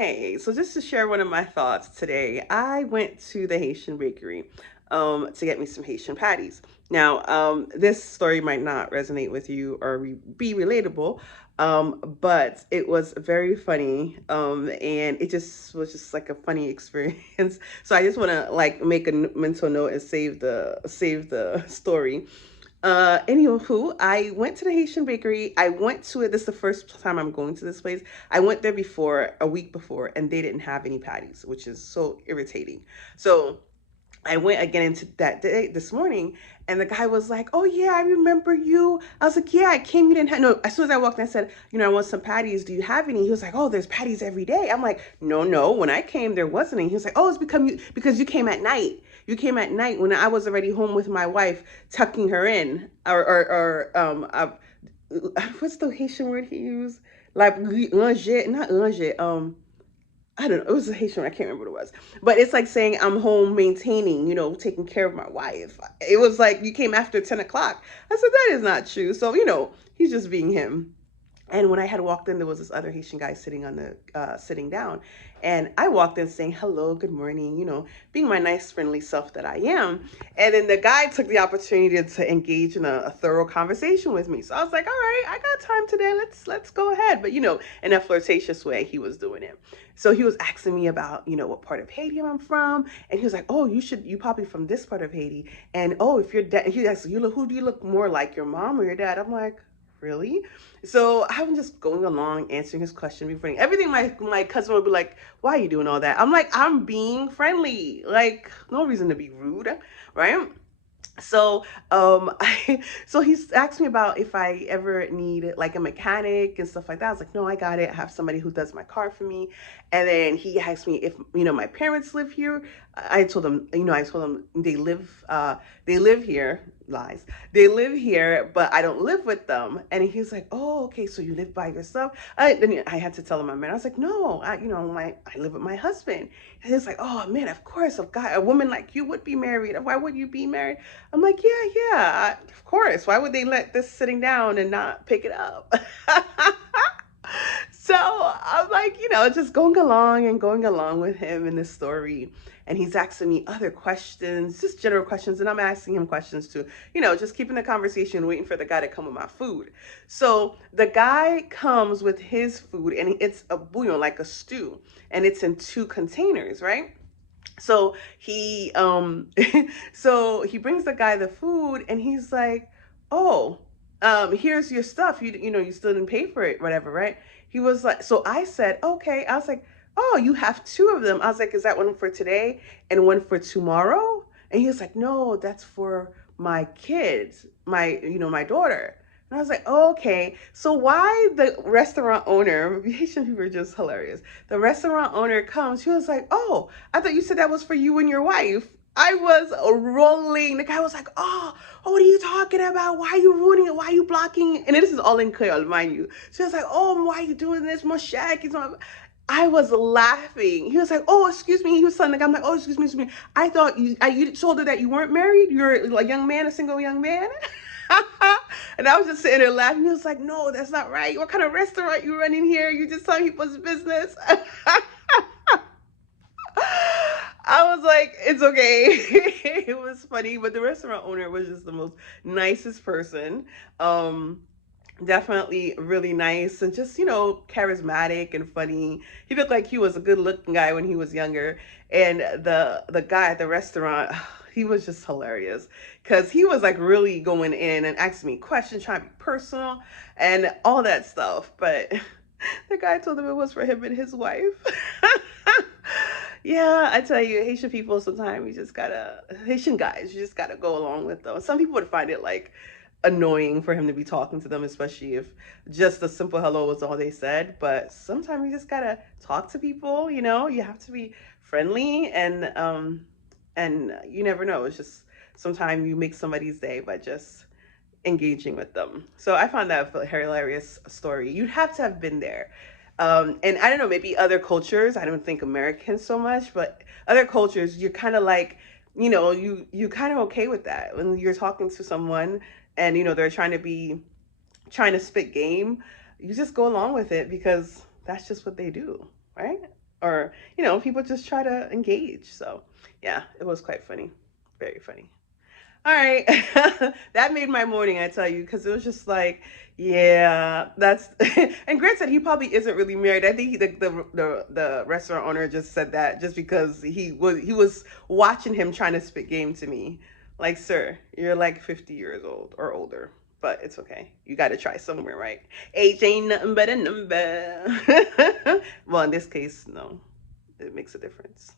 Hey, so just to share one of my thoughts today, I went to the Haitian bakery to get me some Haitian patties. Now, this story might not resonate with you or be relatable, but it was very funny, and it just was just like a funny experience. So I just want to like make a mental note and save the story. Anywho, I went to the Haitian bakery. I went to it. This is the first time I'm going to this place. I went there before, a week before, and they didn't have any patties, which is so irritating. So I went again into that day this morning, and the guy was like, "Oh yeah, I remember you." I was like, "Yeah, I came. You didn't have no." As soon as I walked in, I said, "I want some patties. Do you have any?" He was like, "Oh, there's patties every day." I'm like, "No, no. When I came, there wasn't any." He was like, "Oh, it's because you came at night. You came at night when I was already home with my wife, tucking her in, or what's the Haitian word he used? Like ranger, not ranger. I don't know. It was a Haitian. I can't remember what it was, but it's like saying I'm home maintaining, taking care of my wife. It was like you came after 10 o'clock. I said that is not true. So he's just being him. And when I had walked in, there was this other Haitian guy sitting down, and I walked in saying hello, good morning, being my nice, friendly self that I am. And then the guy took the opportunity to engage in a thorough conversation with me. So I was like, all right, I got time today. Let's go ahead. But in a flirtatious way, he was doing it. So he was asking me about what part of Haiti I'm from, and he was like, oh, you probably from this part of Haiti, and oh, if your dad, he asked, who do you look more like, your mom or your dad? I'm like, really? So I'm just going along answering his question, before everything. My cousin would be like, "Why are you doing all that?" I'm like, "I'm being friendly. Like, no reason to be rude, right?" So so he's asked me about if I ever need like a mechanic and stuff like that. I was like, no, I got it. I have somebody who does my car for me. And then he asked me if my parents live here. I told him they live here. Lies. They live here, but I don't live with them. And he's like, oh, okay, so you live by yourself? Then I had to tell him my man. I was like, no, I live with my husband. And he's like, oh man, of course, a woman like you would be married. Why would you be married? I'm like, yeah, of course. Why would they let this sitting down and not pick it up? So I'm like, just going along with him in this story. And he's asking me other questions, just general questions. And I'm asking him questions too, just keeping the conversation, waiting for the guy to come with my food. So the guy comes with his food, and it's a bouillon, like a stew, and it's in two containers, right? So he so he brings the guy the food, and he's like, oh, here's your stuff. You still didn't pay for it, whatever, right? He was like, so I said, okay. I was like, oh, you have two of them. I was like, is that one for today and one for tomorrow? And he was like, no, that's for my kids, my daughter. And I was like, oh, okay. So why the restaurant owner, Haitian people are just hilarious. The restaurant owner comes, she was like, oh, I thought you said that was for you and your wife. I was rolling. The guy was like, oh, what are you talking about? Why are you ruining it? Why are you blocking? And this is all in Creole, mind you. She was like, oh, why are you doing this? Moshak is my. I was laughing. He was like, "Oh, excuse me." He was telling the guy, "I'm like, oh, excuse me. I thought you told her that you weren't married. You're a young man, a single young man." And I was just sitting there laughing. He was like, "No, that's not right. What kind of restaurant you running here? You just telling people's business." I was like, it's okay. It was funny, but the restaurant owner was just the most nicest person. Um, Definitely really nice and just, charismatic and funny. He looked like he was a good looking guy when he was younger. And the guy at the restaurant, he was just hilarious because he was like really going in and asking me questions, trying to be personal and all that stuff. But the guy told him it was for him and his wife. Yeah, I tell you, Haitian people sometimes Haitian guys, you just gotta go along with them. Some people would find it like annoying for him to be talking to them, especially if just a simple hello was all they said. But sometimes you just gotta talk to people, you have to be friendly, and you never know. It's just sometimes you make somebody's day by just engaging with them. So I found that a hilarious story. You'd have to have been there. And I don't know, maybe other cultures, I don't think Americans so much, but other cultures, you're kind of like, you kind of okay with that when you're talking to someone and they're trying to spit game. You just go along with it because that's just what they do, right? or people just try to engage. So yeah, it was quite funny, very funny. All right. That made my morning, I tell you, because it was just like, yeah, that's. And Grant said he probably isn't really married. I think the restaurant owner just said that just because he was watching him trying to spit game to me. Like, sir, you're like 50 years old or older, but it's okay. You got to try somewhere, right? Age ain't nothing but a number. Well, in this case, no, it makes a difference.